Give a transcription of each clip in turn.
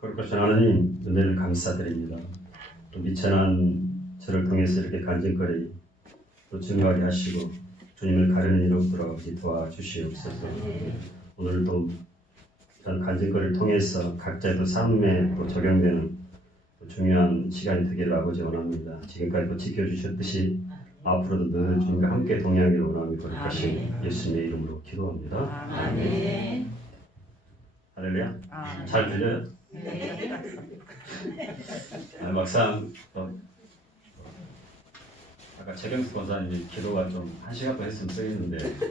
거룩하신 하나님, 은혜를 감사드립니다. 또 미천한 저를 통해서 이렇게 간증거리 또 증거하게 하시고 주님을 가르는 이름으로 아버지 도와주시옵소서. 오늘도 전 간증거리를 통해서 각자의 또 삶에 또 적용되는 또 중요한 시간이 되기를 아버지 원합니다. 지금까지 또 지켜주셨듯이 앞으로도 늘 주님과 함께 동행하기를 원하며 거룩하신 예수님의 이름으로 기도합니다. 아멘. 할렐루야. 아멘. 잘 들려요? 네. 막상 아까 최경수 권사님이 기도가 좀 1시간 더 했으면 쓰겠는데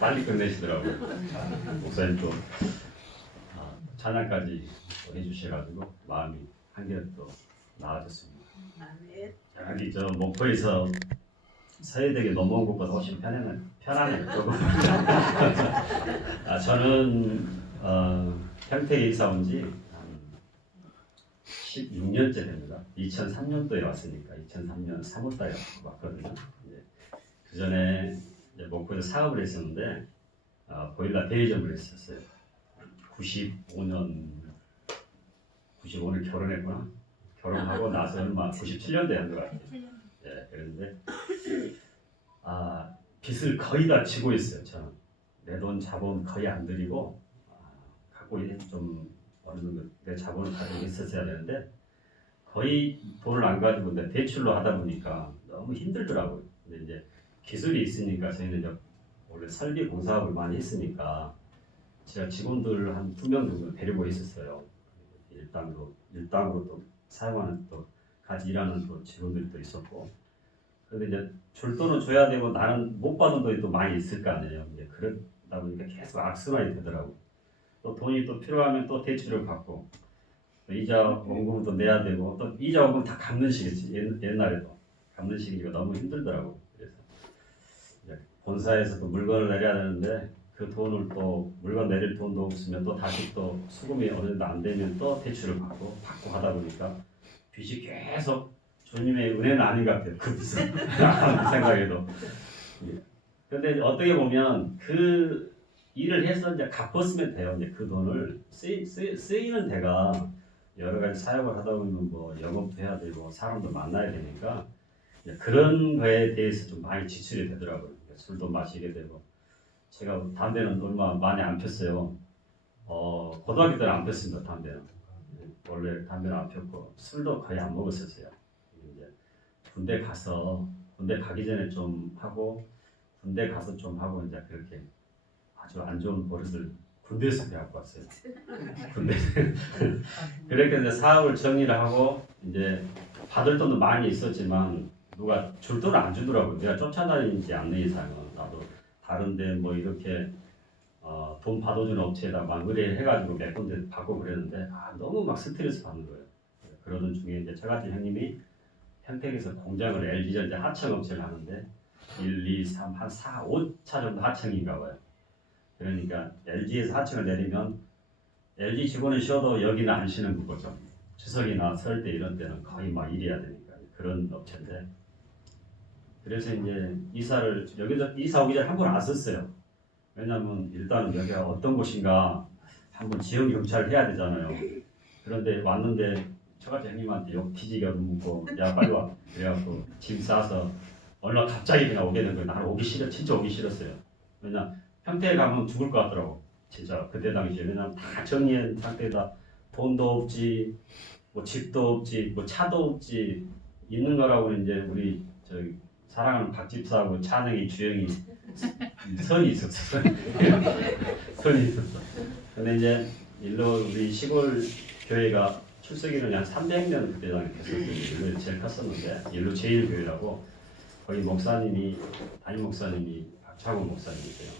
빨리 끝내시더라고요. 목사님 또 찬양까지 또 해주셔가지고 마음이 한결 또 나아졌습니다. 여기 저 목포에서 서해대교 넘어온 것보다 훨씬 편하네요. 조금. 저는 평택에 이사 온 지 16년째 됩니다. 2003년도에 왔으니까 2003년 3월달에 왔거든요. 그 전에 목포에서 사업을 했었는데 보일러 대리점을 했었어요. 95년 결혼했구나. 결혼하고 나서는 막 97년도에 한 것 같아요. 예, 그런데 빚을 거의 다 지고 있어요. 저는 내 돈 자본 거의 안 들이고 갖고 좀 어느 정도 내 자본을 가지고 있었어야 되는데 거의 돈을 안 가지고 이제 대출로 하다 보니까 너무 힘들더라고요. 근데 이제 기술이 있으니까 저희는 이제 원래 설비 공사업을 많이 했으니까 제가 직원들 한 2명 정도 데리고 있었어요. 일당으로 또 사용하는 또 같이 일하는 또 직원들이 또 있었고. 그런데 이제 줄 돈은 줘야 되고 나는 못 받은 돈이 또 많이 있을 거 아니에요. 이제 그러다 보니까 계속 악순환이 되더라고요. 또 돈이 또 필요하면 또 대출을 받고 또 이자 원금을 또 내야 되고 또 이자 원금 다 갚는 시기지. 옛날에도 갚는 시기가 너무 힘들더라고요. 그래서 이제 본사에서도 물건을 내려야 되는데 그 돈을 또 물건 내릴 돈도 없으면 또 다시 또 수금이 어느 정도 안 되면 또 대출을 받고 하다 보니까 빚이 계속 주님의 은혜는 아닌 것 같아요. 그 빚은 아무리 생각해도. 그런데 어떻게 보면 그 일을 해서 이제 갚았으면 돼요. 이제 그 돈을 쓰이는 데가 여러 가지 사역을 하다 보면 뭐 영업도 해야 되고 사람도 만나야 되니까 그런 거에 대해서 좀 많이 지출이 되더라고요. 술도 마시게 되고 제가 담배는 얼마 많이 안 폈어요. 고등학교 때는 안 폈습니다. 담배는 원래 담배는 안 폈고 술도 거의 안 먹었었어요. 이제 군대 가기 전에 좀 하고 군대 가서 좀 하고 이제 그렇게 아주 안 좋은 버릇을 군대에서 배워갖고 왔어요. 군대. 그렇게 이제 사업을 정리를 하고 이제 받을 돈도 많이 있었지만 누가 줄 돈을 안 주더라고요. 내가 쫓아다니지 않는 이상은 나도 다른데 뭐 이렇게 돈 받아주는 업체에다 막 의뢰해가지고 몇 군데 받고 그랬는데 너무 막 스트레스 받는 거예요. 그러던 중에 이제 저 같은 형님이 평택에서 공장을 LG전자 하청업체를 하는데 1, 2, 3, 한 4, 5차 정도 하청인가 봐요. 그러니까 LG에서 하청을 내리면 LG 직원은 쉬어도 여기는 안 쉬는 거죠. 추석이나 설 때 이런 때는 거의 막 일해야 되니까 그런 업체인데 그래서 이제 여기서 이사 오기 전에 한 번 왔었어요. 왜냐하면 일단은 여기가 어떤 곳인가 한번 지역 경찰을 해야 되잖아요. 그런데 왔는데 저같이 형님한테 욕 뒤지게 묻고 야 빨리 와 그래갖고 짐 싸서 어느 날 갑자기 그냥 오게 된 거예요. 나는 진짜 오기 싫었어요. 왜냐 평택에 가면 죽을 것 같더라고. 진짜 그때 당시에 왜냐면 다 정리한 상태에다 돈도 없지 뭐 집도 없지 뭐 차도 없지 있는 거라고 이제 우리 저기 사랑하는 박 집사하고 찬영이 주영이 선이 있었어. 선이 있었어. 근데 이제 일로 우리 시골 교회가 출석기는 한 300년 그때 당시 됐었어요. 일로 제일 컸었는데 일로 제일 교회라고 거기 담임 목사님이 박창호 목사님이세요.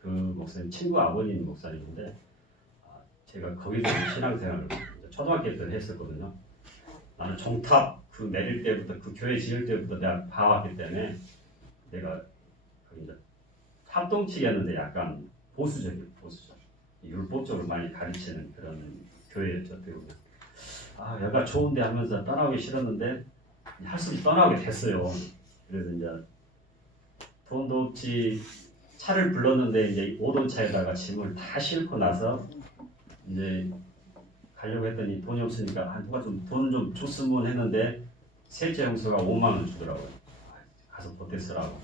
그 목사님 친구 아버님 목사님인데 제가 거기서 신앙생활을 초등학교 때 했었거든요. 나는 종탑 그 내릴 때부터 그 교회 지을 때부터 내가 봐왔기 때문에 내가 이제 합동치기였는데 약간 보수적 율법적으로 많이 가르치는 그런 교회였죠. 어떻게 보면 여기가 좋은데 하면서 떠나기 싫었는데 할 수 없이 떠나게 됐어요. 그래서 이제 돈도 없지 차를 불렀는데 이제 5톤차에다가 짐을 다 싣고 나서 이제 가려고 했더니 돈이 없으니까 누가 좀 돈 좀 줬으면 했는데 셋째 형수가 5만 원 주더라고요. 가서 보태 쓰라고.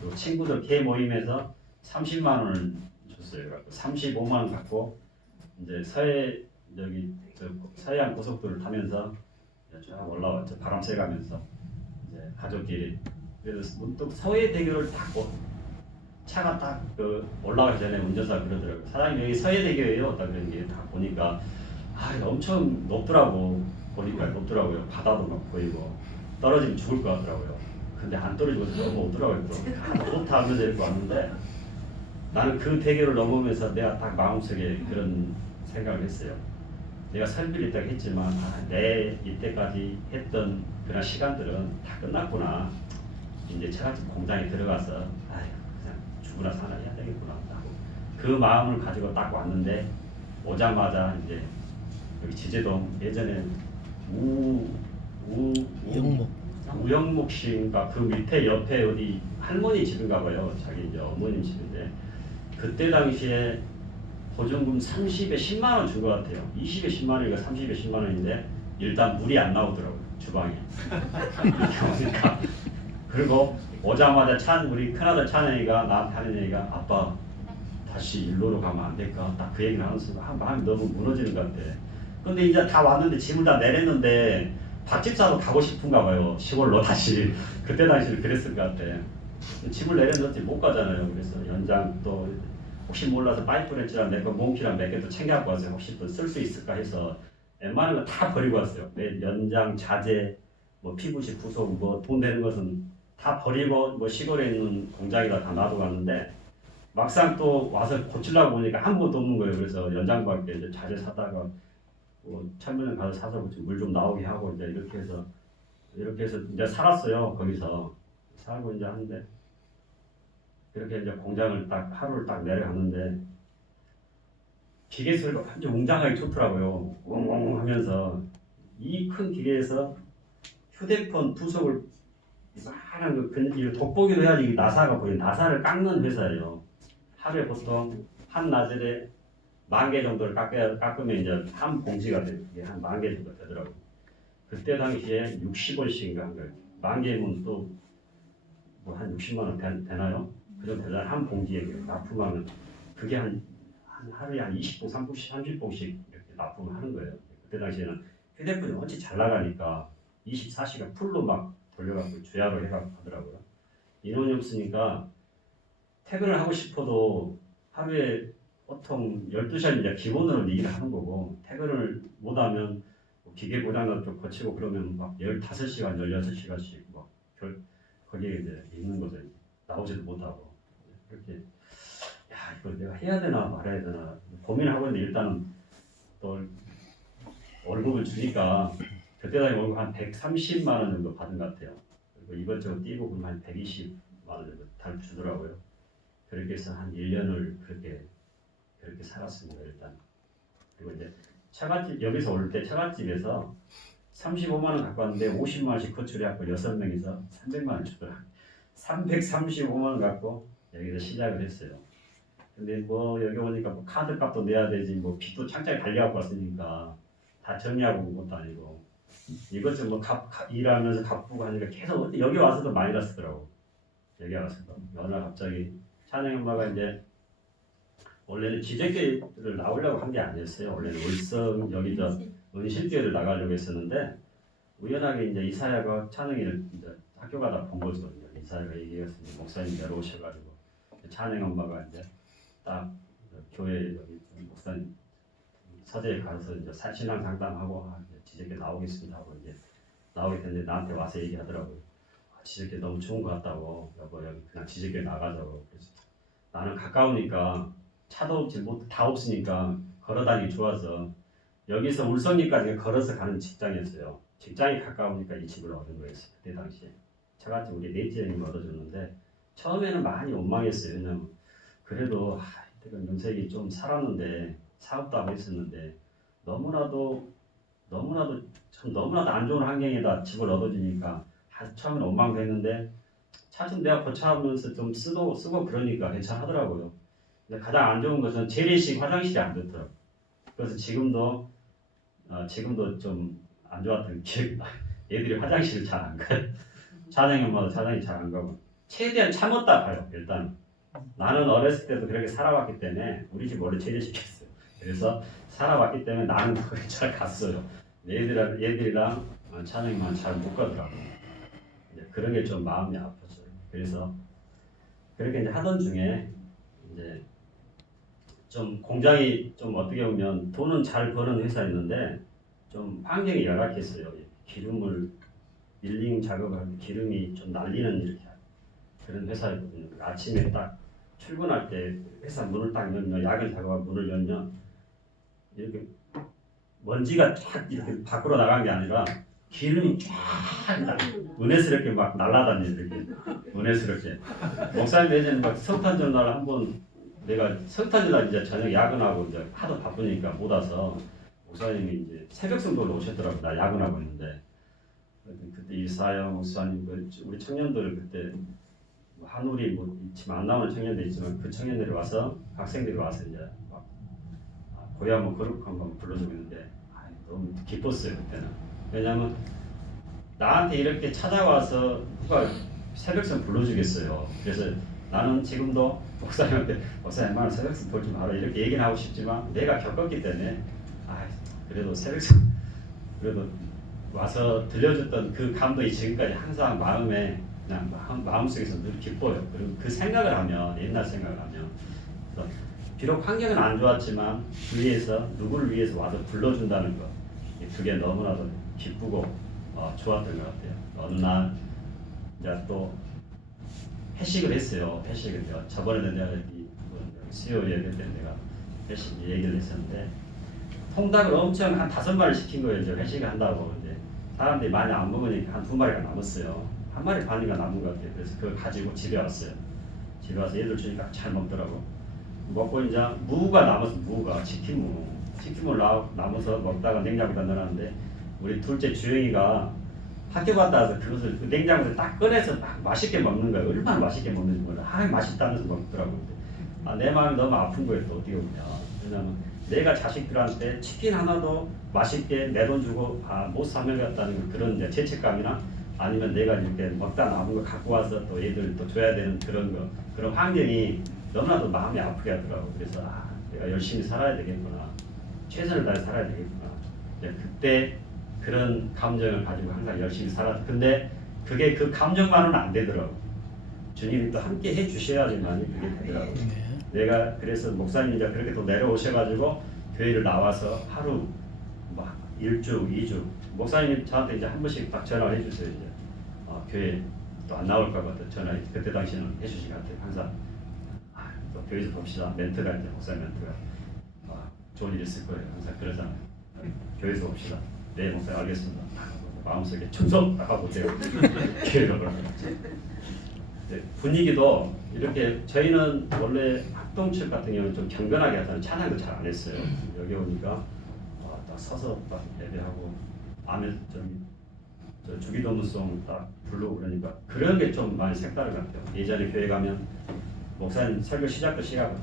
그리고 친구들 개 모임에서 30만 원을 줬어요. 그래서 35만 원 갖고 이제 서해안 고속도로를 타면서 쫙 올라왔죠. 바람 쐬가면서 이제 가족끼리. 그래서 문득 서해대교를 딱 차가 딱 올라가기 전에 운전사가 그러더라고요. 사장님 여기 서해대교예요. 딱 그런 게 다 보니까 엄청 높더라고. 보니까 높더라고요. 바다도 막 보이고 떨어지면 죽을 것 같더라고요. 근데 안 떨어지고 넘어오더라고요. 좋다 하면서 이렇게 왔는데 나는 그 대교를 넘으면서 내가 딱 마음속에 그런 생각을 했어요. 내가 설비를 딱 했지만 내 이때까지 했던 그런 시간들은 다 끝났구나. 이제 제갓집 공장에 들어가서 그냥 죽으나 사나 해야 되겠구나 하고 그 마음을 가지고 딱 왔는데 오자마자 이제 여기 지제동 예전에 우영목 씨인가 그 밑에 옆에 어디 할머니 집인가 봐요. 자기 이제 어머님 집인데 그때 당시에 보증금 30에 10만 원 준 것 같아요. 20에 10만 원인가 30에 10만 원인데 일단 물이 안 나오더라고요. 주방에. 그러니까 그리고 오자마자 우리 큰아들 찬영이가 나한테 하는 얘기가 아빠 다시 일로로 가면 안 될까? 딱 그 얘기를 하는 순간 마음이 너무 무너지는 것 같아. 근데 이제 다 왔는데 짐을 다 내렸는데 밥집사도 가고 싶은가 봐요. 시골로 다시. 그때 당시에 그랬을 것 같아. 짐을 내렸는데 못 가잖아요. 그래서 연장 또 혹시 몰라서 파이프렌치랑 내거 몽키랑 몇 개 또 챙겨갖고 왔어요. 혹시 또 쓸 수 있을까 해서 웬만한 거 다 버리고 왔어요. 연장, 자재, 뭐 PVC 부속, 뭐 돈 되는 것은 다 버리고 뭐 시골에 있는 공장에다 다 놔두고 왔는데 막상 또 와서 고치려고 보니까 아무것도 없는 거예요. 그래서 연장밖에 이제 자재 사다가 뭐 천문에 가서 사서 물 좀 나오게 하고 이제 이렇게 해서 이제 살았어요. 거기서 살고 이제 하는데 그렇게 이제 공장을 딱 하루를 딱 내려갔는데 기계 소리가 완전 웅장하게 좋더라고요. 웅웅 하면서 이 큰 기계에서 휴대폰 부속을 이만한 돋보기로 해야지 나사가 보이는 나사를 깎는 회사예요. 하루에 보통 한 나절에 10,000개 정도를 깎으면 이제 한 봉지가 돼요. 이게 한 10,000개 정도 되더라고요. 그때 당시에 60원씩인가 한 거예요. 10,000개면 또 뭐 한 60만 원 되나요? 그 정도 되잖아요. 한 봉지에 납품하면 그게 한 하루에 한 20봉, 30봉씩 이렇게 납품하는 거예요. 그때 당시에는 휴대폰이 원체 잘 나가니까 24시간 풀로 막 돌려갖고 주야로 해갖고 하더라고요. 인원이 없으니까 퇴근을 하고 싶어도 하루에 보통 12시간 이제 기본으로 얘기를 하는 거고 퇴근을 못하면 기계 고장도 좀 거치고 그러면 막 15시간, 16시간씩 막 거기에 이제 있는 거죠. 나오지도 못하고 이렇게 이걸 내가 해야 되나 말아야 되나 고민하고 있는데 일단은 또 월급을 주니까 그때 당시 월급 한 130만 원 정도 받은 것 같아요. 그리고 이것저것 띄고 그러면 한 120만 원 정도 다 주더라고요. 그렇게 해서 한 1년을 그렇게 살았습니다. 일단. 그리고 이제 처갓집 여기서 올 때 처갓집에서 35만 원 갖고 왔는데 50만 원씩 거출해갖고 6명이서 300만 원 주더라. 335만 원 갖고 여기서 시작을 했어요. 근데 뭐 여기 오니까 뭐 카드 값도 내야 되지 뭐 빚도 창짝에 달려갖고 왔으니까 다 정리하고 온 것도 아니고 이것저것 뭐 일하면서 갚고 하니까 계속 여기 와서도 많이 쓰더라고. 여기 와서도 어느 날 갑자기 찬영 엄마가 이제 원래는 지적교를 나오려고 한 게 아니었어요. 원래는 월성 여기 은실교를 나가려고 했었는데 우연하게 이제 이사야가 찬영이를 이제 학교 가다 본 거죠. 이사야가 얘기해서 목사님 내려오셔가지고 찬영 엄마가 이제 딱 교회 여기 목사님 서재에 가서 이제 신앙 상담하고 지적교 나오겠습니다 하고 이제 나오게 됐는데 나한테 와서 얘기하더라고요. 지적교 너무 좋은 것 같다고 여보 여기 그냥 지적교 나가자고. 그래서 나는 가까우니까 차도 없지 다 없으니까 걸어다니기 좋아서 여기서 울성리까지 걸어서 가는 직장이었어요. 직장이 가까우니까 이 집을 얻은 거였어요. 그때 당시에 저같이 우리 넷째 형님이 얻어줬는데 처음에는 많이 원망했어요. 왜냐면 그래도 내가 명색이 좀 살았는데 사업도 하고 있었는데 너무나도 안 좋은 환경에다 집을 얻어주니까 처음에는 원망도 했는데 차츰 내가 거쳐하면서 좀 쓰고 그러니까 괜찮하더라고요. 근데 가장 안 좋은 것은 재래식 화장실이 안 좋더라고요. 그래서 지금도 지금도 좀 안 좋았던 기억이 나요. 애들이 화장실을 잘 안 가요. 차장님마다 차장이 잘 안 가고 최대한 참았다 가요. 일단 나는 어렸을 때도 그렇게 살아왔기 때문에 우리 집 원래 체제시켰어요. 그래서 살아왔기 때문에 나는 거기 잘 갔어요. 얘들이랑 차장님만 잘 못 가더라고요. 이제 그런 게 좀 마음이 아팠어요. 그래서 그렇게 이제 하던 중에 이제 좀 공장이 좀 어떻게 보면 돈은 잘 버는 회사였는데 좀 환경이 열악했어요. 기름을 밀링 작업을 할 때 기름이 좀 날리는 이렇게 그런 회사였거든요. 아침에 딱 출근할 때 회사 문을 딱 열면 야근 작업하고 문을 열면 이렇게 먼지가 쫙 이렇게 밖으로 나간 게 아니라 기름이 쫙 은혜스럽게 막 날아다니는 이렇게 은혜스럽게 목사님 예전에 막 석탄 전날 한번 내가 석탄 전날 이제 저녁 야근하고 이제 하도 바쁘니까 못 와서 목사님이 이제 새벽 성도로 오셨더라고. 나 야근하고 있는데 그때 이사영 목사님 우리 청년들 그때 한우리 뭐 지금 안 나오는 청년들 있지만 그 청년들이 와서 학생들이 와서 이제 막 고향 뭐 거룩한 거 불러주고 있는데 너무 기뻤어요 그때는. 왜냐면 나한테 이렇게 찾아와서 누가 새벽성 불러주겠어요. 그래서 나는 지금도 목사님한테 목사님만 새벽성 돌지 마라 이렇게 얘기는 하고 싶지만 내가 겪었기 때문에 그래도 새벽성 그래도 와서 들려줬던 그 감동이 지금까지 항상 마음에 그냥 마음속에서 늘 기뻐요. 그리고 그 생각을 하면 옛날 생각을 하면 비록 환경은 안 좋았지만 주위에서 누구를 위해서 와서 불러준다는 것 그게 너무나도 기쁘고 좋았던 것 같아요. 어느 날 이제 또 회식을 했어요. 회식을 저번에도 내가 수요 예배 때 내가 회식 얘기를 했었는데 통닭을 엄청 한 5마리 시킨 거예요. 이제 회식을 한다고 이제 사람들이 많이 안 먹으니까 한 2마리가 남았어요. 1마리 반인가 남은 것 같아요. 그래서 그걸 가지고 집에 왔어요. 집에 와서 얘들 주니까 잘 먹더라고. 먹고 이제 무가 남았어. 무가 치킨무 남아서 먹다가 냉장고에다 넣어놨는데 우리 둘째 주영이가 학교 갔다 와서 그것을 그 냉장고에서 딱 꺼내서 딱 맛있게 먹는 거예요. 얼마나 맛있게 먹는지 몰라. 맛있다면서 먹더라고요. 내 마음이 너무 아픈 거예요. 또 어떻게 보면. 왜냐면 내가 자식들한테 치킨 하나도 맛있게 내 돈 주고 못 사먹였다는 그런 이제 죄책감이나 아니면 내가 이렇게 먹다 남은 거 갖고 와서 또 얘들 또 줘야 되는 그런 환경이 너무나도 마음이 아프게 하더라고. 그래서 내가 열심히 살아야 되겠구나. 최선을 다해 살아야 되겠구나. 그때 그런 감정을 가지고 항상 열심히 살았. 근데 그게 그 감정만은 안 되더라고. 주님이 또 함께 해주셔야지만 그게 되더라고. 내가 그래서 목사님이 이제 그렇게 또 내려오셔가지고 교회를 나와서 하루 막 1주, 2주 목사님이 저한테 이제 한 번씩 딱 전화를 해주세요. 이제 교회 또 안 나올까 봐 전화 그때 당시에는 해주신 것 같아요. 항상 또 교회에서 봅시다. 멘트가 이제 목사님 멘트가 좋은 일 있을 거예요. 항상 그러잖아요. 교회에서 봅시다. 네 목사님 알겠습니다. 마음속에 충성 딱 하고 제가 교회로 걸어갔죠. 분위기도 이렇게 저희는 원래 합동측 같은 경우는 좀 경건하게 하잖아요. 찬양도 잘 안 했어요. 여기 오니까 딱 서서 딱 예배하고 아멘 저 주기도문송 딱 부르고 그러니까 그런 게 좀 많이 색다른 것 같아요. 예전에 교회 가면 목사님 설교 시작도 시작하고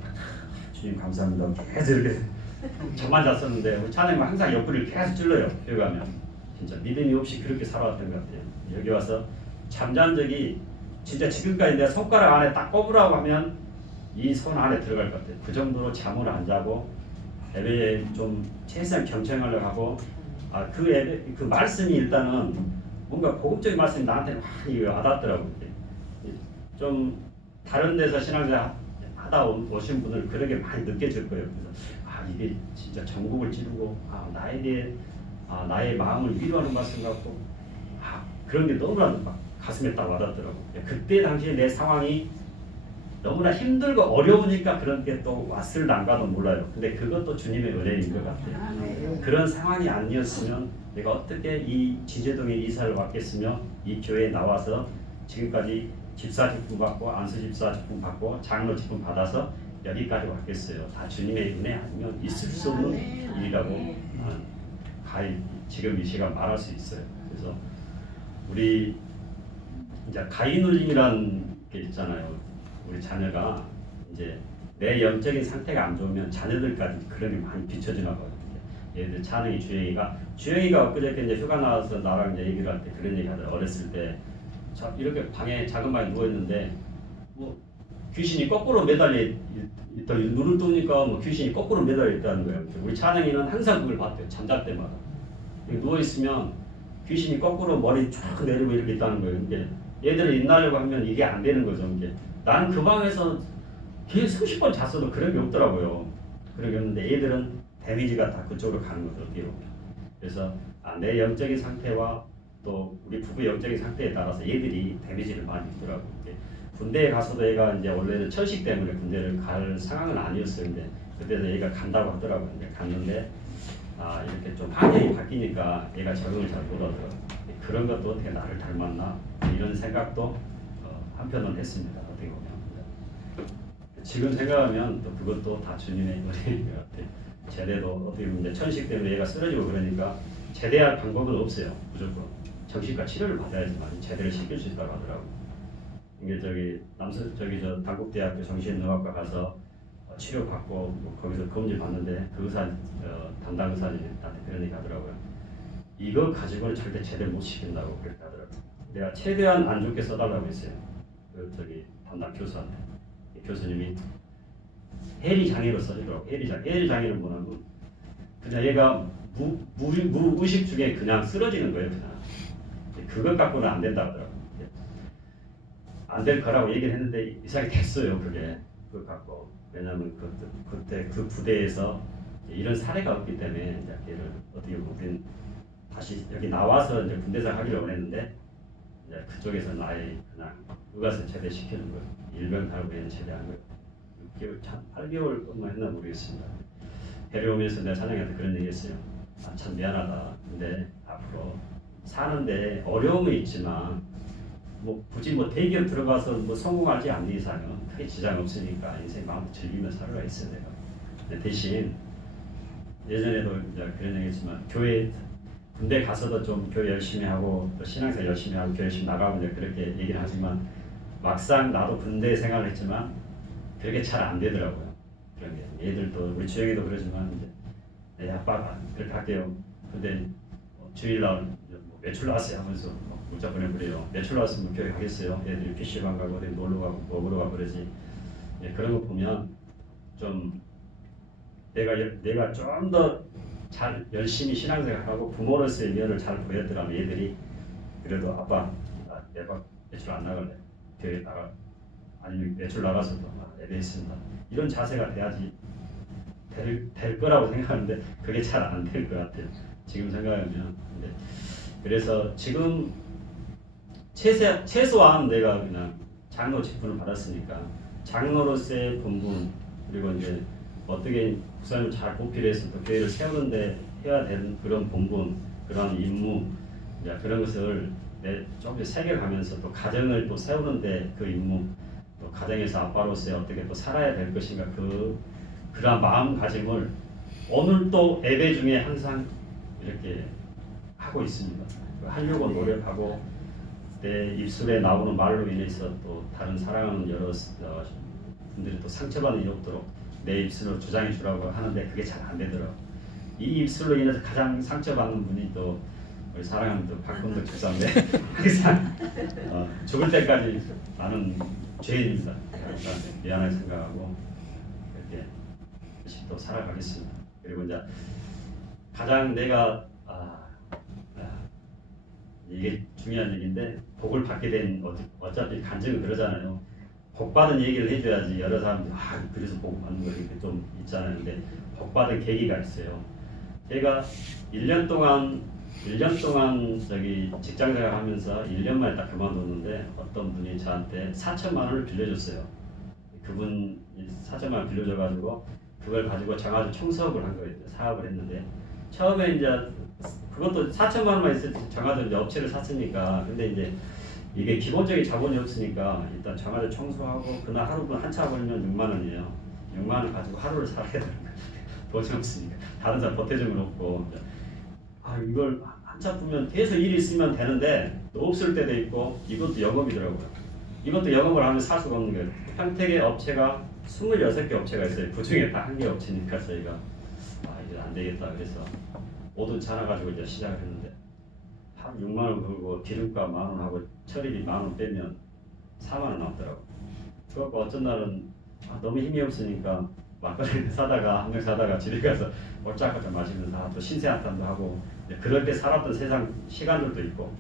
주님 감사합니다 계속 이렇게 저만 잤었는데 우리 찬양은 항상 옆구리를 계속 찔러요. 교회 가면 진짜 믿음이 없이 그렇게 살아왔던 것 같아요. 여기 와서 잠잔 적이 진짜 지금까지 내가 손가락 안에 딱 꼽으라고 하면 이 손 안에 들어갈 것 같아요. 그 정도로 잠을 안 자고 예배에 좀 최대한 경청하려고 하고 그 말씀이 일단은 뭔가 고급적인 말씀이 나한테 많이 와닿더라고요. 좀 다른 데서 신앙생활 하다 오신 분들 그렇게 많이 느껴질 거예요. 그래서 이게 진짜 전국을 찌르고 나에 대해 나의 마음을 위로하는 말씀 같고 그런 게 너무나도 막 가슴에 딱 와닿더라고. 그때 당시에 내 상황이 너무나 힘들고 어려우니까 그런 게 또 왔을란가도 몰라요. 근데 그것도 주님의 은혜인 것 같아요. 그런 상황이 아니었으면 내가 어떻게 이 지제동에 이사를 왔겠으며 이 교회에 나와서 지금까지 집사 직분 받고 안수 집사 직분 받고 장로 직분 받아서 여기까지 왔겠어요. 다 주님의 은혜 아니면 있을 수 없는 일이라고 지금 이 시간 말할 수 있어요. 그래서 우리 이제 가인울림이라는 게 있잖아요. 우리 자녀가 이제 내 영적인 상태가 안 좋으면 자녀들까지 그런 게 많이 비춰지나 거든요. 얘들 찬웅이 주영이가 엊그저께 이제 휴가 나와서 나랑 이제 얘기를 할 때 그런 얘기 하더라고. 어렸을 때 이렇게 방에 작은 방에 누워 있는데 뭐 귀신이 거꾸로 매달려 있다. 눈을 뜨니까 뭐 귀신이 거꾸로 매달려 있다는 거예요. 우리 찬웅이는 항상 그걸 봤대요. 잠잘 때마다 누워 있으면 귀신이 거꾸로 머리 쫙 내리고 이렇게 있다는 거예요. 이게 얘들을 인나려고 하면 이게 안 되는 거죠. 이게 나는 그 방에서 계속 수십 번 잤어도 그런 게 없더라고요. 그런 게 없는데 얘들은 데미지가 다 그쪽으로 가는 거죠. 어떻게 보면. 그래서 내 영적인 상태와 또 우리 부부 영적인 상태에 따라서 얘들이 데미지를 많이 입더라고요. 군대에 가서도 얘가 이제 원래는 천식 때문에 군대를 갈 상황은 아니었어요. 근데 그때도 얘가 간다고 하더라고요. 근데 갔는데 이렇게 좀 환경이 바뀌니까 얘가 적응을 잘 못하더라고요. 그런 것도 어떻게 나를 닮았나 이런 생각도 한편은 했습니다. 어떻게 보면 지금 생각하면 또 그것도 다 주님의 은혜인 것 같아요. 제대도 어떻게 보면 이제 천식 때문에 얘가 쓰러지고 그러니까 제대할 방법은 없어요. 무조건 정신과 치료를 받아야지만 제대를 시킬 수 있다고 하더라고요. 이게 저 단국대학교 정신의학과 가서 치료받고 뭐 거기서 검진 받는데 그 의사 담당 의사님이 나한테 그런 얘기 하더라고요. 이거 가지고는 절대 제대로 못 시킨다고 그렇게 하더라고요. 내가 최대한 안 좋게 써달라고 했어요. 담당 교수한테. 교수님이 해리 장애로 써주더라고. 해리 장애는 뭐냐면 그냥 얘가 무의식 중에 그냥 쓰러지는 거예요. 그냥 그것 갖고는 안 된다고 하더라고요. 안 될 거라고 얘기를 했는데 이상하게 됐어요. 그게 그것 갖고. 왜냐하면 그때 그 부대에서 이런 사례가 없기 때문에 이제 걔를 어떻게 보면 다시 여기 나와서 이제 군대생 하기를 원했는데 이제 그쪽에서 나의 그냥 의과서 제대시키는 거예요. 일병 달고에는 제대한 거예요. 6개월, 8개월만 했나 모르겠습니다. 데려오면서 내가 사장님한테 그런 얘기했어요. 참 미안하다. 근데 앞으로 사는데 어려움은 있지만 뭐 굳이 뭐 대기업 들어가서 뭐 성공하지 않는 이상은 크게 지장 없으니까 인생 마음껏 즐기면서 살아가 있어요. 내가. 대신 예전에도 이제 그런 얘기했지만 교회 군대 가서도 좀 교회 열심히 하고 또 신앙생활 열심히 하고 교회 열심히 나가고 이제 그렇게 얘기를 하지만 막상 나도 군대 생활을 했지만 그렇게 잘 안 되더라고요. 그런 게 얘들도 우리 주영이도 그러지만 이제 내 아빠 그렇게 할게요. 근데 주일날 뭐 매출 나왔어요 하면서 문자 보내버려요. 매출 나왔으면 교회 가겠어요. 애들이 PC방 가고 어디 놀러 가고 먹으러 가고 그러지. 그런 거 보면 좀 내가 좀 더 잘 열심히 신앙생활하고 부모로서의 면을 잘 보였더라면 얘들이 그래도 아빠 내가 매출 안 나갈래. 교회 나가 아니면 매출 나가서도 예배했습니다. 이런 자세가 돼야지 될 거라고 생각하는데 그게 잘 안 될 것 같아요. 지금 생각하면. 그래서 지금 최소한 내가 그냥 장로 직분을 받았으니까 장로로서의 본분 그리고 이제 어떻게 목사님을 잘 보필 해서 또 교회를 세우는데 해야 되는 그런 본분 그런 임무 그런 것을 조금 새겨가면서 또 가정을 또 세우는데 그 임무 또 가정에서 아빠로서 어떻게 또 살아야 될 것인가 그러한 마음가짐을 오늘 또 예배 중에 항상 이렇게 하고 있습니다. 하려고 노력하고 내 입술에 나오는 말로 인해서 또 다른 사랑하는 여러 분들이 또 상처받는 일 없도록 내 입술로 주장해 주라고 하는데 그게 잘 안 되더라고. 이 입술로 인해서 가장 상처받는 분이 또 우리 사랑하는 또 박근덕 집사인데 항상 죽을 때까지 나는 죄인입니다. 그러니까 미안하게 생각하고 이렇게 열심히 또 살아가겠습니다. 그리고 이제 가장 내가 이게 중요한 얘기인데 복을 받게 된 어차피 간증은 그러잖아요. 복 받은 얘기를 해줘야지 여러 사람들이 그래서 복 받는 거 이렇게 좀 있잖아요. 근데 복 받은 계기가 있어요. 제가 1년 동안 저기 직장생활 하면서 1년 만에 딱 그만뒀는데 어떤 분이 저한테 4천만 원을 빌려줬어요. 그분 4천만 원 빌려줘가지고 그걸 가지고 정아주 청소업을 한 거예요. 사업을 했는데 처음에 이제 그것도 4천만 원만 있을 때 정아주 이제 업체를 샀으니까 근데 이제 이게 기본적인 자본이 없으니까 일단 정아주 청소하고 그날 하루 한차 걸리면 6만 원이에요. 6만 원 가지고 하루를 살아야 되는 거예요. 돈이 없으니까 다른 사람 보태주면 없고 이걸 한차 보면 계속 일이 있으면 되는데 또 없을 때도 있고 이것도 영업이더라고요. 이것도 영업을 하면 살 수가 없는 거예요. 평택에 업체가 26개 업체가 있어요. 그 중에 딱 한 개 업체니까 저희가 이제 안 되겠다. 그래서 5돈 차나 가지고 이제 시작을 했는데 한 6만 원 걸고 기름값 10,000원 하고 처리비 10,000원 빼면 4만 원 남더라고. 그래서 어쩐 날은 너무 힘이 없으니까 막걸리 사다가 한 병 사다가 집에 가서 꼴짝꼴짝 마시면서 또 신세 한탄도 하고 그럴 때 살았던 세상 시간들도 있고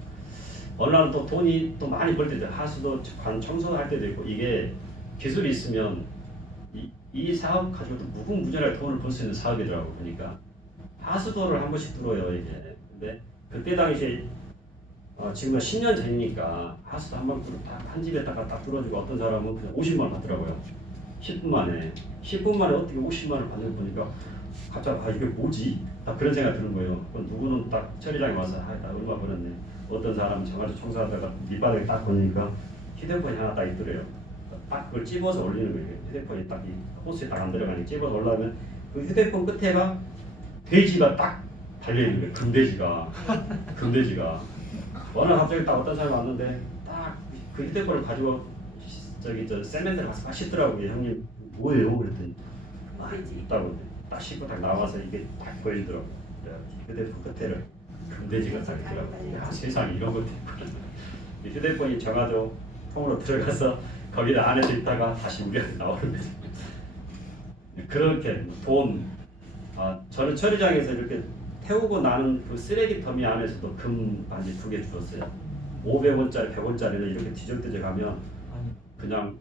어느 날은 또 돈이 또 많이 벌 때도 하수도 관 청소할 때도 있고 이게 기술이 있으면 이 사업 가지고도 무궁무진하게 돈을 벌 수 있는 사업이더라고. 그러니까 하수도를 한 번씩 뚫어요 이게. 근데 그때 당시에 지금은 10년 전이니까 하수도 한 집에다가 딱 뚫어주고 어떤 사람은 그냥 50만 원 받더라고요. 10분 만에 10분 만에 어떻게 50만 원을 받는 거 보니까 갑자기 이게 뭐지? 딱 그런 생각이 드는 거예요. 그럼 누구는 딱 처리장에 와서 나 얼마 벌었네. 어떤 사람은 정말 청소하다가 밑바닥에 딱 보니까 휴대폰이 하나 딱 있더래요. 딱 그걸 찝어서 올리는 거예요. 휴대폰이 딱 이 호스에 딱 안 들어가니 찝어서 올라가면 그 휴대폰 끝에가 돼지가 딱 달려있는 거예요. 금돼지가. 어느 갑자기 딱 어떤 사람이 왔는데 딱 그 휴대폰을 가지고 저 세면대를 가서 하시더라고요. 형님 뭐예요? 그랬더니 있다고 딱 씻고 딱 나와서 이게 딱 보여주더라고요. 휴대폰 끝에를 금돼지가 딱 있더라고요. 야, 세상에 이런 것도 있구나. 휴대폰이 정화조 통으로 들어가서 거기 안에서 있다가 다시 우리한테 나오는 거죠. 그렇게 돈 저는 처리장에서 이렇게 태우고 나는 그 쓰레기 더미 안에서도 금 반지 2개 주었어요. 500원짜리 100원짜리를 이렇게 뒤적뒤적 가면 그냥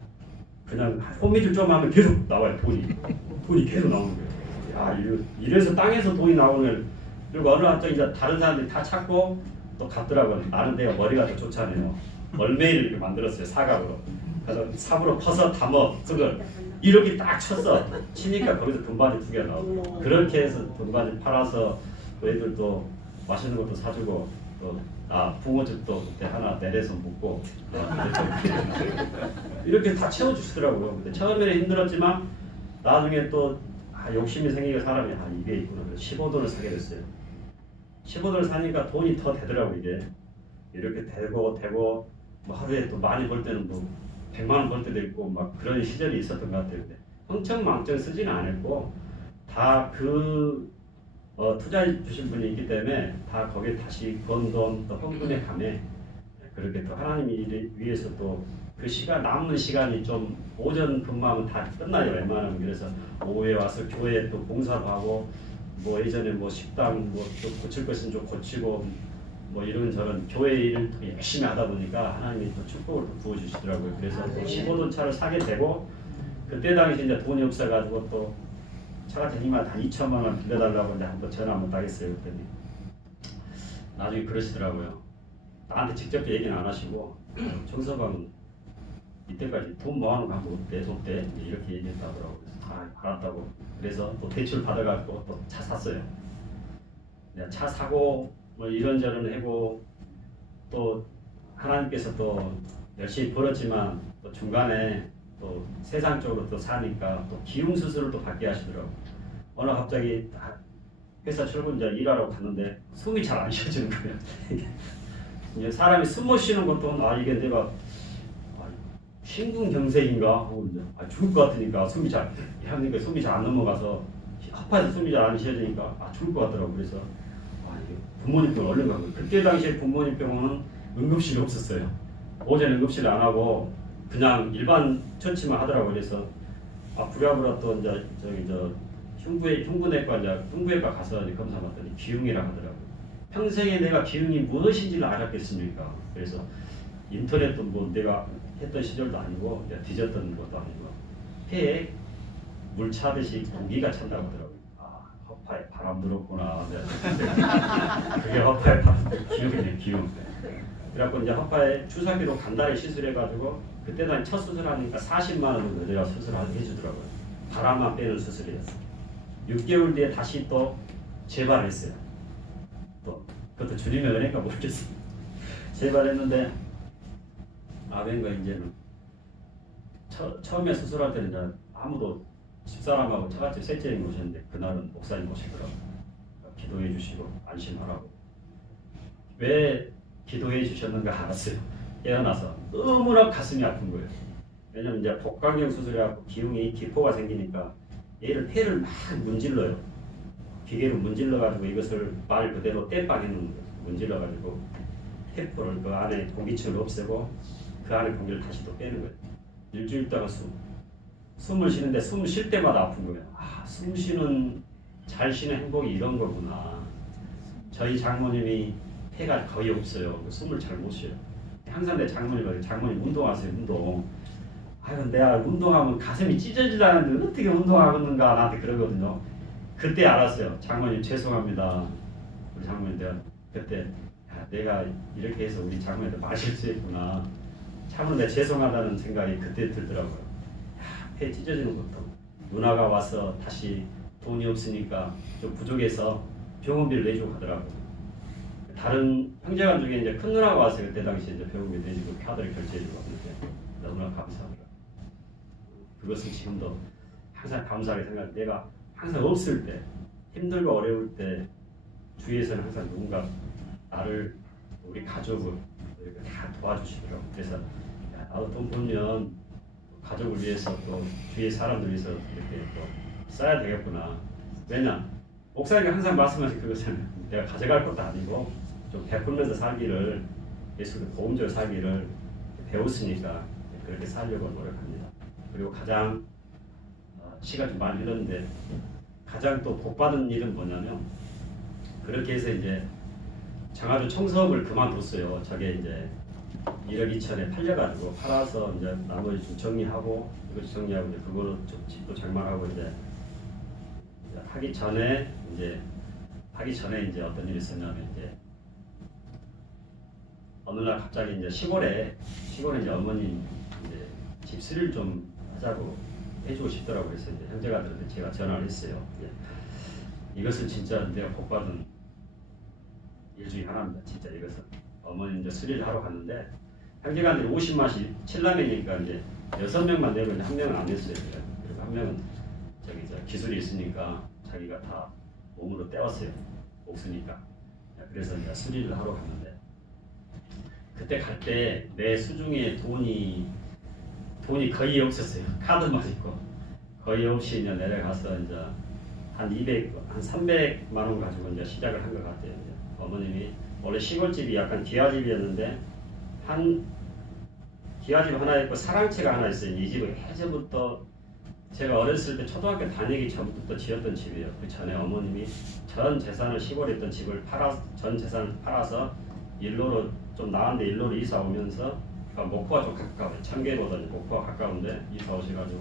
호미질 좀 하면 계속 나와요. 돈이 계속 나오는 거예요. 야, 이래서 땅에서 돈이 나오는. 그리고 어느 한쪽 이제 다른 사람들이 다 찾고 또 갔더라고요. 나는 내가 머리가 더 좋잖아요. 멀매를 이렇게 만들었어요. 사각으로. 그래서 삽으로 퍼서 담어 그걸 이렇게 딱 쳤어. 치니까 거기서 돈바지 2개가 나오고. 그렇게 해서 돈바지 팔아서 그 애들도 맛있는 것도 사주고 또 붕어즙도 그때 하나 내려서 묻고 이렇게 다 채워주시더라고요. 근데 처음에는 힘들었지만 나중에 또 욕심이 생기고 사람이 이게 있구나. 그래서 15돈을 사게 됐어요. 15돈을 사니까 돈이 더 되더라고. 이게 이렇게 되고 뭐 하루에 또 많이 벌 때는 뭐 100만 원 벌 때도 있고 막 그런 시절이 있었던 것 같아요. 근데 흥청망청 쓰지는 않았고 다 투자해 주신 분이 있기 때문에 다 거기에 다시 번 돈 또 헌금에 감해 그렇게 또 하나님이 위해서 또 그 시간 남는 시간이 좀 오전 근무하면 다 끝나요. 웬만하면. 그래서 오후에 와서 교회 또 봉사도 하고 뭐 예전에 뭐 식당 뭐 좀 고칠 것은 좀 고치고 뭐 이런저런 교회 일을 또 열심히 하다 보니까 하나님이 또 축복을 또 부어주시더라고요. 그래서 또 15돈 차를 사게 되고 그때 당시 이제 돈이 없어가지고 또 차 같은 힘만 한 2천만 원 빌려달라고 이제 한번 전화 한번 따겠어요. 그랬더니 나중에 그러시더라고요. 나한테 직접 얘기는 안 하시고 정서방은 이때까지 돈 모아놓은 거 한번 어때? 어때? 이렇게 얘기했다더라고요. 알았다고. 그래서 또 대출 받아가지고 또 차 샀어요. 내가 차 사고 뭐 이런저런 하고 또 하나님께서 또 열심히 벌었지만 또 중간에 또 세상적으로 또 사니까 또 기흉 수술을 또 받게 하시더라고. 어느 갑자기 회사 출근자 일하러 갔는데 숨이 잘 안 쉬어지는 거예요. 사람이 숨 못 쉬는 것도 이게 내가 심근경색인가 하고 죽을 것 같으니까 숨이 잘 안 넘어가서 허파에서 숨이 잘 안 쉬어지니까 죽을 것 같더라고. 그래서 이게 부모님 병원 얼른 간 거예요. 그때 당시에 부모님 병원은 응급실이 없었어요. 오전 응급실 안 하고 그냥 일반 처치만 하더라고요. 그래서 부랴부랴 또 이제 흉부내과 흉부외과 가서 이제 검사 받더니 기흉이라고 하더라고요. 평생에 내가 기흉이 무엇인지를 알았겠습니까? 그래서 인터넷도 뭐 내가 했던 시절도 아니고 뒤졌던 것도 아니고 폐에 물 차듯이 공기가 찬다고 하더라고요. 허파에 바람 들었구나. 그게 허파에 기흉이네, 기흉. 그래갖고 이제 허파에 주사기로 간단히 시술해가지고 그때 난 첫 수술하니까 40만 원 정도 내가 수술해주더라고요. 바람만 빼는 수술이었어요. 6개월 뒤에 다시 또 재발했어요. 또 그것도 주님의 은혜인가 모르겠어요. 재발했는데 왠가 이제는 처음에 수술할 때는 이제 아무도 집사람하고 처갓집 셋째님 오셨는데 그날은 목사님 오시더라고요. 기도해 주시고 안심하라고. 왜 기도해 주셨는가 알았어요. 깨어나서 너무나 가슴이 아픈 거예요. 왜냐면 이제 복강경 수술해갖고 기흉이 기포가 생기니까 얘를 폐를 막 문질러요. 기계로 문질러 가지고 이것을 말 그대로 땜빵해 놓는 거예요. 문질러 가지고 테이프를 그 안에 공기층을 없애고 그 안에 공기를 다시 또 빼는 거예요. 일주일 동안 숨을 쉬는데 숨 쉴 때마다 아픈 거예요. 아, 숨 쉬는 잘 쉬는 행복이 이런 거구나. 저희 장모님이 폐가 거의 없어요. 숨을 잘 못 쉬어요. 항상 내 장모님 운동하세요. 운동. 아유, 내가 운동하면 가슴이 찢어지려는데 어떻게 운동하겠는가 나한테 그러거든요. 그때 알았어요. 장모님 죄송합니다. 우리 장모님 내가 그때 야, 내가 이렇게 해서 우리 장모님한테 말실수했구나. 참으로 내가 죄송하다는 생각이 그때 들더라고요. 야, 폐 찢어지는 것도 누나가 와서 다시 돈이 없으니까 좀 부족해서 병원비를 내주고 하더라고요. 다른 형제간 중에 이제 큰 누나가 왔어요. 그때 당시에 이제 병원비 내주고 카드를 결제해주고 하는데 너무나 감사하더라고요. 그것은 지금도 항상 감사하게 생각해요. 내가 항상 없을 때, 힘들고 어려울 때 주위에서는 항상 누군가 나를, 우리 가족을 이렇게 다 도와주시더라고요. 그래서 야, 나도 돈 벌면 가족을 위해서 또 주위의 사람들 위해서 이렇게 또 써야 되겠구나. 왜냐? 목사님이 항상 말씀하신 그것은 내가 가져갈 것도 아니고 좀 베풀면서 살기를, 예수의 보험적으로 살기를 배웠으니까 그렇게 살려고 노력합니다. 그리고 가장 시간 좀 많이 흘렀는데 가장 또 복받은 일은 뭐냐면, 그렇게 해서 이제 장하주 청사업을 그만뒀어요. 저게 이제 1억 2천에 팔려가지고 팔아서 이제 나머지 좀 정리하고 이것 정리하고 이제 그거로 좀 집도 장만하고 이제 하기 전에 이제 어떤 일이 있었냐면, 이제 어느 날 갑자기 이제 시골에 이제 어머니 이제 집 수리를 좀 하자고 해주고 싶더라고요. 그래서 이제 형제가들한테 제가 전화를 했어요. 이것은 진짜 내가 복받은 일 중에 하나입니다. 진짜 이것은 어머니 이제 수리를 하러 갔는데 형제가들이 50만씩 7남이니까 이제 6명만 내고 이제 한 명은 안 냈어요. 그리고 한 명은 저기 기술이 있으니까 자기가 다 몸으로 떼왔어요. 없으니까. 그래서 이제 수리를 하러 갔는데 그때 갈 때 내 수중에 돈이 거의 없었어요. 카드만 있고 거의 없이 이제 내려가서 이제 한 300만 원 가지고 이제 시작을 한 것 같아요. 이제 어머님이 원래 시골집이 약간 기와집이었는데 한 기와집 하나 있고 사랑채가 하나 있어요. 이 집은 예전부터 제가 어렸을 때 초등학교 다니기 전부터 지었던 집이에요. 그 전에 어머님이 전 재산을 시골에 있던 집을 전 재산을 팔아서 일로로 좀 나은데 일로로 이사 오면서, 그러니까 목포가 좀 가까워요. 청계보다 목포가 가까운데 이사 오셔가지고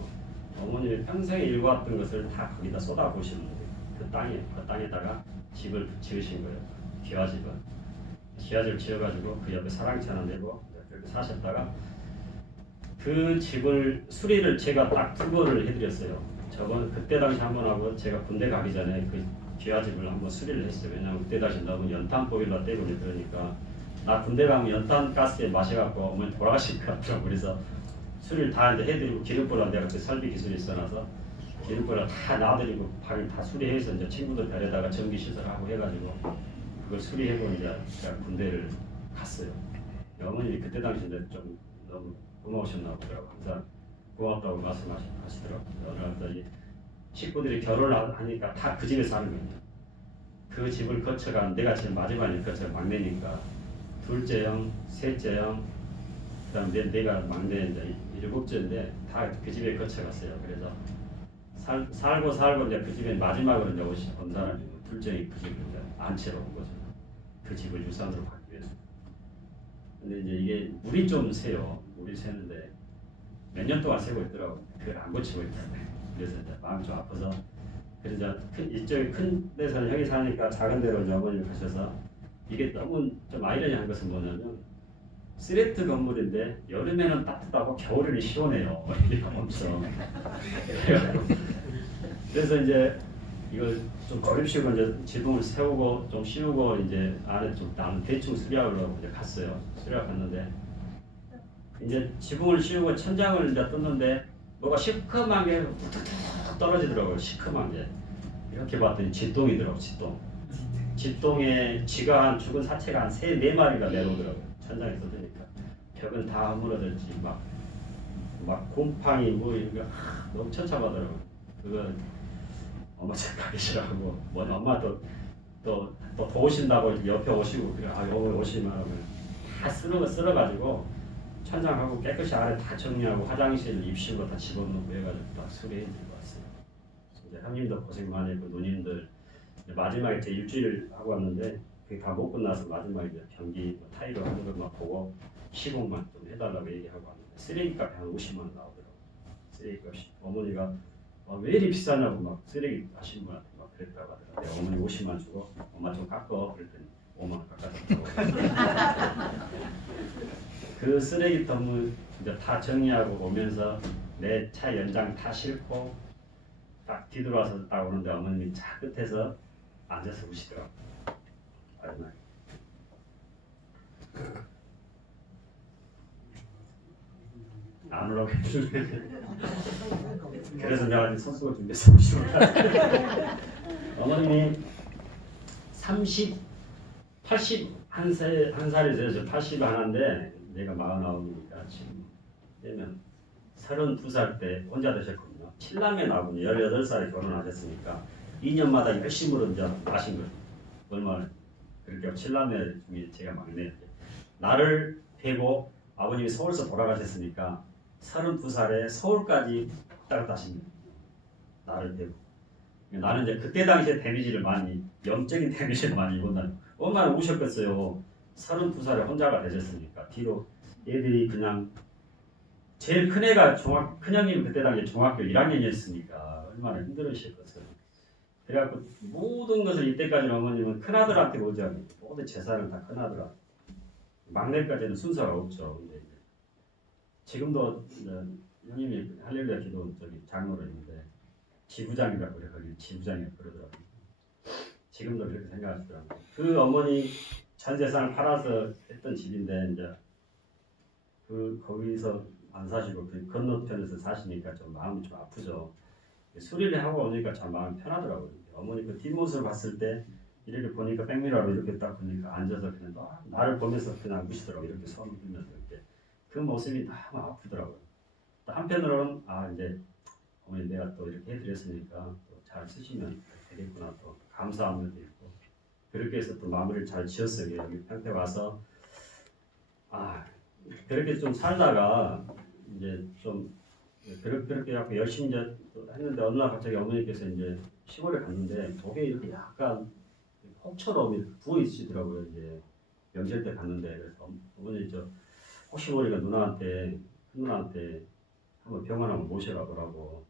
어머님이 평생에 일궈왔던 것을 다 거기다 쏟아부으시는 거예요. 그 땅에다가 집을 지으신 거예요. 기와집을 지어가지고 그 옆에 사랑채 하나 내고 그렇게 사셨다가 그 집을 수리를 제가 딱 2번을 해드렸어요. 그때 당시 한 번 하고 제가 군대 가기 전에 그 기와집을 한번 수리를 했어요. 왜냐면 그때 당시 너무 연탄 보일러 때문에 그러니까 나 군대 가면 연탄 가스에 마셔갖고 어머니 돌아가실 것 같더라고. 그래서 수리를 다 이제 해드리고 기름불을 내가 그때 설비 기술이 있어놔서 기름불을 다 놔드리고 방을 다 수리해서 이제 친구들 별에다가 전기 시설하고 해가지고 그걸 수리하고 이제 제가 군대를 갔어요. 어머님이 그때 당시 이제 좀 너무 고마우셨나 보더라고. 항상 고맙다고 말씀하시더라고요. 어느 날 식구들이 결혼을 하니까 다 그 집에 사는 거예요. 그 집을 거쳐간 내가 제일 마지막에 거쳐간 막내니까 둘째 형, 셋째 형, 그다음에 내가 막내 이제 7째인데 다 그 집에 거쳐갔어요. 그래서 살고 이제 그 집에 마지막으로 이제 온 사람이 둘째 형이 그 집을 이제 안채로 온 거죠. 그 집을 유산으로 받기 위해서. 근데 이제 이게 물이 좀 새요. 물이 새는데 몇 년 동안 새고 있더라고. 그걸 안 고치고 있다고요. 그래서 이제 마음이 좀 아파서, 그래서 이쪽에 큰 데서는 형이 사니까 작은 데로 이제 어머님이 가셔서, 이게 너무 좀 아이러니한 것은 뭐냐면 쓰레트 건물인데 여름에는 따뜻하고 겨울에는 시원해요. 엄청. 그래서 이제 이걸 좀 조립식으로 이제 지붕을 세우고 좀 씌우고 이제 안에 좀 나는 대충 수리하러 이제 갔어요. 수리하러 갔는데 이제 지붕을 씌우고 천장을 이제 뜯는데 뭐가 시커먼 게 툭툭툭 떨어지더라고요. 시커먼 게. 이렇게 봤더니 쥐똥이더라고. 쥐똥에 쥐가 죽은 사체가 한 3-4마리가 내려오더라고요. 천장에 쏟으니까. 벽은 다 허물어졌지. 막 곰팡이 뭐 이런 게 너무 처참하더라고요. 그거 엄마 집 가기 싫어하고 뭐 엄마 또 도우신다고 이렇게 옆에 오시고 그래 아 여기 오시면 하면 다 쓸어가지고 천장하고 깨끗이 아래 다 정리하고 화장실 입실로 다 집어넣고 해가지고 다 수리해드리고 왔어요. 이제 형님도 고생 많이 했고 누님들 이제 마지막에 제 일주일 하고 왔는데 그게 다 못 끝나서 마지막에 이제 변기 뭐 타일을 하는 것만 보고 시공만 좀 해달라고 얘기하고 왔는데 쓰레기값이 한 50만 원 나오더라고요. 쓰레기값이 어머니가 왜 이리 비싸냐고 막 쓰레기 하신 분한테 막 그랬다고 하더라고요. 내가 어머니 50만 주고 엄마 좀 깎어 그랬더니 5만 원 깎아줬다고. 그 쓰레기통을 이제 다 정리하고 오면서 내 차 연장 다 싣고 딱 뒤돌아서 딱 오는데 어머님이 차 끝에서 앉아서 우시더라고요. 마지막에. 안 오라고 했는데 그래서 내가 선수가 준비해서 오시고 어머님이 81살이세요. 저 80 하나인데 내가 49이니까 지금 되면 32살 때 혼자 되셨거든요. 7남매 나오군요. 18살에 결혼하셨으니까 2년마다 열심으로 이제 하신 거죠. 얼마나 그렇게 7남매 중에 제가 막내예요. 나를 뵈고 아버님이 서울서 돌아가셨으니까 32살에 서울까지 왔다 갔다 하신 거예요. 나를 뵈고. 나는 이제 그때 당시에 데미지를 많이 영적인 데미지를 많이 입었나 얼마나 우셨겠어요. 32살에 혼자가 되셨으니까 뒤로 얘들이 그냥 제일 큰 애가 큰 형님이 그때 당시에 중학교 1학년이었으니까 얼마나 힘들으셨겠어요. 그래갖고 모든 것을 이때까지는 어머님은 큰아들한테 오지 않고 모든 재산을 다 큰아들한테 막내까지는 순서가 없죠. 근데 이제 지금도 이제 형님이 할렐루야 기도 저기 장로로 있는데 지부장이라고 그래 거기 지부장이라고 그러더라고요. 지금도 그렇게 생각하시더라고요. 그 어머니 전 재산을 팔아서 했던 집인데 이제 그 거기서 안 사시고 그 건너편에서 사시니까 좀 마음이 좀 아프죠. 수리를 하고 오니까 참 마음이 편하더라고요. 어머니 그 뒷모습을 봤을 때 이렇게 보니까 백미러로 이렇게 딱 보니까 앉아서 그냥 나를 보면서 그냥 우시더라고요. 이렇게 손을 들면서 이렇게 그 모습이 너무 아프더라고요. 또 한편으로는 아 이제 어머니 내가 또 이렇게 해드렸으니까 또 잘 쓰시면 되겠구나 또 감사한 면도 있고 그렇게 해서 또 마무리를 잘 지었어요. 여기 평택 와서 아 그렇게 좀 살다가 이제 좀 그렇게 하고 열심히 이제 했는데 어느 날 갑자기 어머니께서 이제 시골에 갔는데 목에 이렇게 약간 혹처럼 이렇게 부어 있으시더라고요. 이제 명절 때 갔는데 그래서 어머니 저 혹시 모르니까 누나한테 큰 누나한테 한번 병원 한번 모셔가더라고.